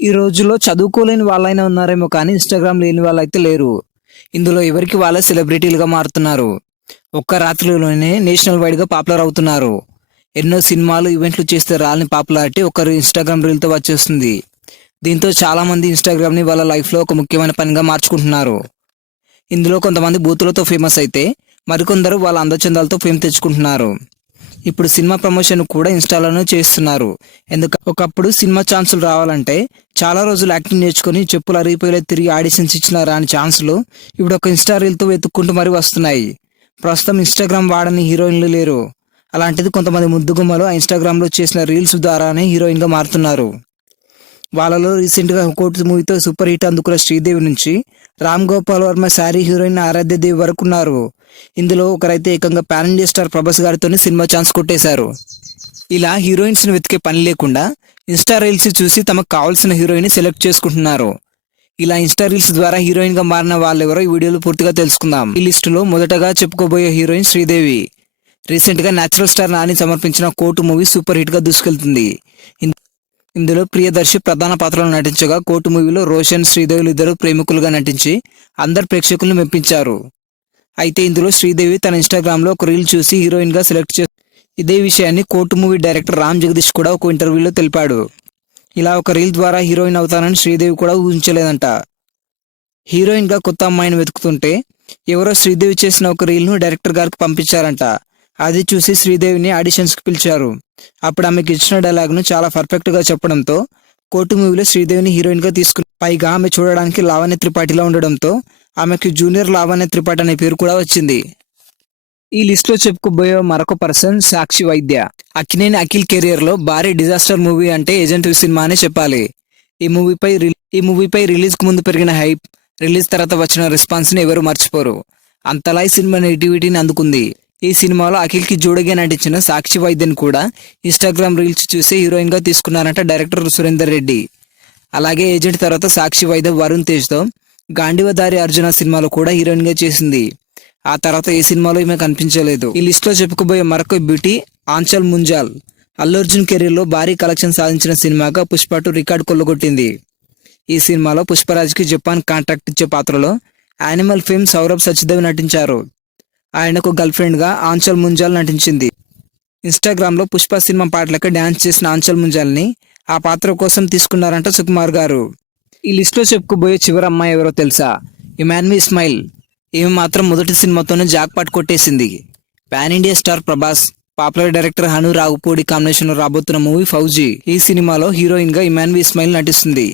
ఈ రోజుల్లో చదువుకోలేని వాళ్ళైనా ఉన్నారేమో కానీ ఇన్‌స్టాగ్రామ్ లేని వాళ్ళైతే లేరు. ఇందులో ఎవరికి వాళ్ళే సెలబ్రిటీలుగా మారుతున్నారు. ఒక్క రాత్రిలోనే నేషనల్ వైడ్‌గా పాపులర్ అవుతున్నారు. ఎన్నో సినిమాలు, ఈవెంట్లు చేస్తే రాని పాపులారిటీ ఒక్క ఇన్‌స్టాగ్రామ్ రీల్‌తో వచ్చేస్తుంది. దీంతో చాలామంది ఇన్‌స్టాగ్రామ్‌ని వాళ్ళ లైఫ్‌లో ఒక ముఖ్యమైన పనిగా మార్చుకుంటున్నారు. ఇందులో కొంతమంది బూతులతో ఫేమస్ అయితే, మరికొందరు వాళ్ళ అందచందాలతో ఫేమ్ తెచ్చుకుంటున్నారు. ఇప్పుడు సినిమా ప్రమోషన్ కూడా ఇన్‌స్టాలోనే చేస్తున్నారు. ఒకప్పుడు సినిమా ఛాన్సులు రావాలంటే చాలా రోజులు యాక్టింగ్ నేర్చుకొని చెప్పులు అరిగిపోయేలా తిరిగి ఆడిషన్స్ ఇచ్చినా రాని ఛాన్సులు ఇప్పుడు ఒక ఇన్‌స్టా రీల్‌తో వెతుక్కుంటూ మరీ వస్తున్నాయి. ప్రస్తుతం ఇన్‌స్టాగ్రామ్ వాడని హీరోయిన్లు లేరు. అలాంటిది కొంతమంది ముద్దుగుమ్మలు ఆ ఇన్‌స్టాగ్రామ్‌లో చేసిన రీల్స్ ద్వారానే హీరోయిన్‌గా మారుతున్నారు. వాళ్ళలో రీసెంట్‌గా 'కోర్టు' మూవీతో సూపర్ హిట్ అందుకున్న శ్రీదేవి నుంచి రామ్ గోపాల్ వర్మ శారీ హీరోయిన్ ఆరాధ్య దేవి వరకు ఉన్నారు. ఇందులో ఒకరైతే ఏకంగా పాన్ ఇండియా స్టార్ ప్రభాస్ గారితోనే సినిమా ఛాన్స్ కొట్టేశారు. ఇలా హీరోయిన్స్‌ని వెతికే పని లేకుండా ఇన్‌స్టా రీల్స్ చూసి తమకు కావాల్సిన హీరోయిన్‌ని సెలెక్ట్ చేసుకుంటున్నారు. ఇలా ఇన్‌స్టా రీల్స్ ద్వారా హీరోయిన్‌గా మారిన వాళ్ళెవరో ఈ వీడియోలో పూర్తిగా తెలుసుకుందాం. ఈ లిస్టులో మొదటగా చెప్పుకోబోయే హీరోయిన్ శ్రీదేవి. రీసెంట్‌గా నేచురల్ స్టార్ నాని సమర్పించిన 'కోర్టు' మూవీ సూపర్ హిట్‌గా దూసుకెళ్తుంది. ఇందులో ప్రియదర్శి ప్రధాన పాత్రలో నటించగా 'కోర్టు' మూవీలో రోషన్, శ్రీదేవులు ఇద్దరు ప్రేమికులుగా నటించి అందరు ప్రేక్షకులను మెప్పించారు. అయితే ఇందులో శ్రీదేవి తన ఇన్‌స్టాగ్రామ్‌లో ఒక రీల్ చూసి హీరోయిన్‌గా సెలెక్ట్ చేసి ఇదే విషయాన్ని 'court' movie director Ram Jagadish కూడా ఒక ఇంటర్వ్యూలో తెలిపాడు. ఇలా ఒక రీల్ ద్వారా హీరోయిన్ అవుతానని శ్రీదేవి కూడా ఊహించలేదంట. హీరోయిన్‌గా కొత్త అమ్మాయిని వెతుకుతుంటే ఎవరో శ్రీదేవి చేసిన ఒక రీల్‌ను డైరెక్టర్ గారికి పంపించారంట. అది చూసి శ్రీదేవిని ఆడిషన్స్‌కి పిలిచారు. అప్పుడు ఆమెకి ఇచ్చిన డైలాగ్‌ను చాలా పర్ఫెక్ట్‌గా చెప్పడంతో 'కోర్టు' మూవీలో శ్రీదేవిని హీరోయిన్‌గా తీసుకున్నారు. పైగా ఆమె చూడడానికి లావణ్య త్రిపాఠిలా ఉండడంతో ఆమెకు జూనియర్ లావణ్య త్రిపాఠి అనే పేరు కూడా వచ్చింది. ఈ లిస్ట్ లో చెప్పుకోబోయే మరొక పర్సన్ సాక్షి వైద్య. అక్కినేని అఖిల్ కెరియర్ లో భారీ డిజాస్టర్ మూవీ అంటే ఏజెంట్ సినిమా అనే చెప్పాలి. ఈ మూవీపై రిలీజ్ కు ముందు పెరిగిన హైప్, రిలీజ్ తర్వాత వచ్చిన రెస్పాన్స్ ని ఎవరు మర్చిపోరు. అంతలా ఈ సినిమా నెగిటివిటీని అందుకుంది. ఈ సినిమాలో అఖిల్ కి జోడిగా నటించిన సాక్షి వైద్యన్ కూడా ఇన్‌స్టాగ్రామ్ రీల్స్ చూసి హీరోయిన్ గా తీసుకున్నారంట డైరెక్టర్ సురేందర్ రెడ్డి. అలాగే ఏజెంట్ తర్వాత సాక్షి వైద్య వరుణ్ తేజ్ తో గాండివదారి అర్జున సినిమాలో కూడా హీరోయిన్ గా చేసింది. ఆ తర్వాత ఏ సినిమాలో ఈమె కనిపించలేదు. ఈ లిస్ట్ లో చెప్పుకోబోయే మరొక బ్యూటీ ఆంచల్ ముంజాల్. అల్లు అర్జున్ కెరీర్ లో భారీ కలెక్షన్ సాధించిన సినిమాగా పుష్ప 2 రికార్డు కొల్లగొట్టింది. ఈ సినిమాలో పుష్పరాజ్ కి జపాన్ కాంట్రాక్ట్ ఇచ్చే పాత్రలో యానిమల్ ఫేమ్ సౌరభ్ సచ్దేవ్ నటించారు. ఆయనకు గర్ల్ ఫ్రెండ్ గా ఆంచల్ ముంజాల్ నటించింది. ఇన్‌స్టాగ్రామ్ లో పుష్ప సినిమా పాటలకు డాన్స్ చేసిన ఆంచల్ ముంజాల్ ని ఆ పాత్ర కోసం తీసుకున్నారంట సుకుమార్ గారు. ఈ లిస్ట్ లో చెప్పుకోబోయే చివరి అమ్మాయి ఎవరో తెలుసా? ఇమాన్వి ఇస్మాయిల్. ఈమె మాత్రం మొదటి సినిమాతోనే జాక్పాట్ కొట్టేసింది. Pan India star Prabhas, popular director Hanu Raghavapudi combination లో రాబోతున్న మూవీ 'ఫౌజీ'. ఈ సినిమాలో హీరోయిన్ గా ఇమాన్వి ఇస్మాయిల్ నటిస్తుంది.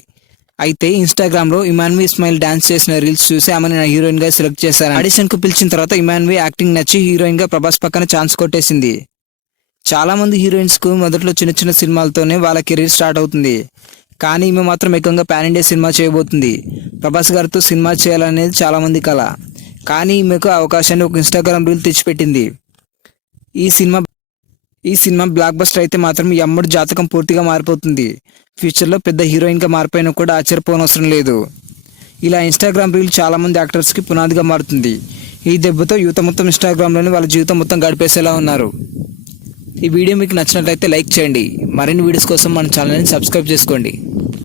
అయితే ఇన్‌స్టాగ్రామ్ లో ఇమాన్వి ఇస్మాయిల్ డాన్స్ చేసిన రీల్స్ చూసి ఆమెను హీరోయిన్ గా సెలెక్ట్ చేశారు. ఆడిషన్ కు పిలిచిన తర్వాత ఇమాన్వి యాక్టింగ్ నచ్చి హీరోయిన్ గా ప్రభాస్ పక్కన ఛాన్స్ కొట్టేసింది. చాలా మంది హీరోయిన్స్ కు మొదట్లో చిన్న చిన్న సినిమాలతోనే వాళ్ళ కెరీర్ స్టార్ట్ అవుతుంది. కానీ ఈమె మాత్రం ఏకంగా పాన్ ఇండియా సినిమా చేయబోతుంది. ప్రభాస్ గారితో సినిమా చేయాలనేది చాలా మంది కల. కానీ ఈమెకు అవకాశాన్ని ఒక ఇన్‌స్టాగ్రామ్ రీల్ తెచ్చిపెట్టింది. ఈ సినిమా బ్లాక్ బస్టర్ అయితే మాత్రం ఈ అమ్మడు జాతకం పూర్తిగా మారిపోతుంది. ఫ్యూచర్లో పెద్ద హీరోయిన్గా మారిపోయినా కూడా ఆశ్చర్యపోనవసరం లేదు. ఇలా ఇన్‌స్టాగ్రామ్ రీల్ చాలా మంది యాక్టర్స్కి పునాదిగా మారుతుంది. ఈ దెబ్బతో యువత మొత్తం ఇన్‌స్టాగ్రామ్లోనే వాళ్ళ జీవితం మొత్తం గడిపేసేలా ఉన్నారు. ఈ వీడియో మీకు నచ్చినట్లయితే లైక్ చేయండి. మరిన్ని వీడియోస్ కోసం మన ఛానల్ని సబ్స్క్రైబ్ చేసుకోండి.